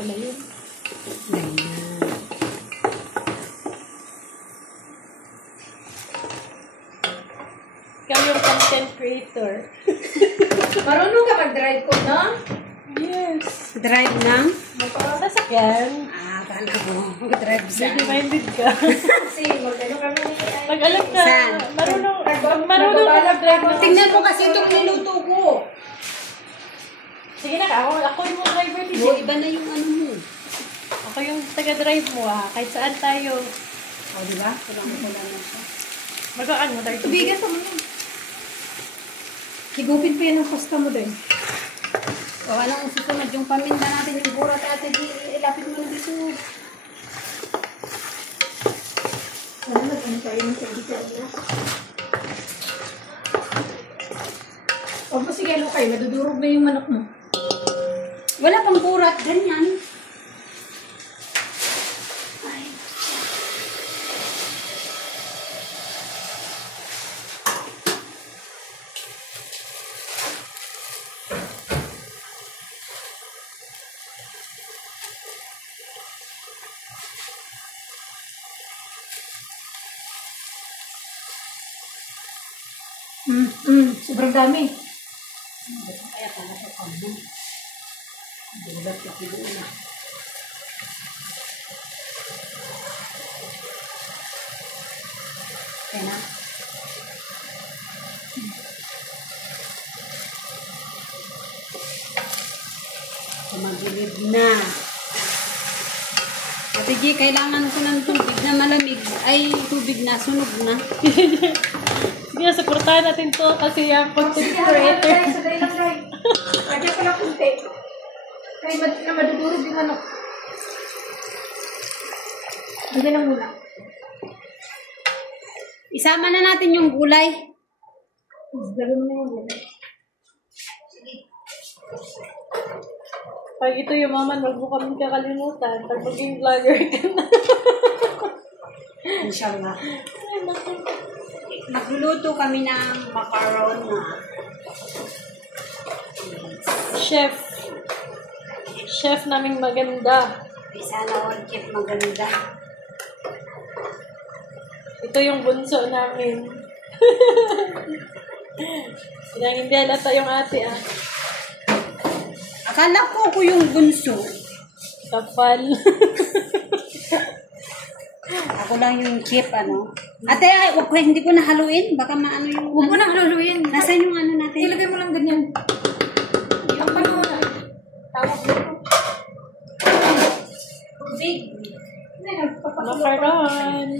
pala yun. Ganyan. Ikaw yung content creator. Marunong ka mag-drive ko, no? Yes. Drive ng? Sasakyan. Akala ko. Mag-drive sa. Ready-minded ka. Kasi mag-ano kami ni Pag alam ka, Saan? marunong ka mag-drive na. Tingnan mo kasi itong niluto ko. Sige na, ako yung driver din. O, iba na yung ano mo. Ako yung taga-drive mo kahit saan tayo. O, diba? Kulang-kulang na siya. Magkaan mo, 30. Tubigan pa mo yun. Higupin pa yan ang pasta mo din. O, anong susunod? Yung paminda natin yung burat at ilapit mo na dito. Ano nag-ano tayo ng service niya? O, sige, Lukay, madudurog na yung manok mo. Wala pang burat. Ganyan. Ay. Sobrang dami. Kaya pala sa kamo. Bulat na kilo na. Kaya na. Tumagilid na. Ate G, kailangan ko ng tubig na malamig. Ay, tubig na, sunog na. Sige, supportahan natin to kasi yung content creator. Sadali lang, Roy. Kaya pala kunti. Kaya na madudurog yung manok. Hindi na muna. Isama na natin yung gulay. Gawin mo na yung muna. Pag ito yung maman, wag mo kami kakalimutan. Pag maging vlogger ka na. Inshallah. Magluluto kami ng macaron na Chef. Chef naming maganda. sana all chef maganda. Ito yung bunso namin. Yang hindi halata yung ate Akala ko yung bunso. Kapal. Ako lang yung chef, ano. Ate, ay, wag ko, hindi ko nahaluin. Baka maano yung... Huwag mo nang haluluin. Nasaan yung ano natin? Ilagay mo lang ganyan. Ang pano mo na. Tawag mo. Big. Macaron.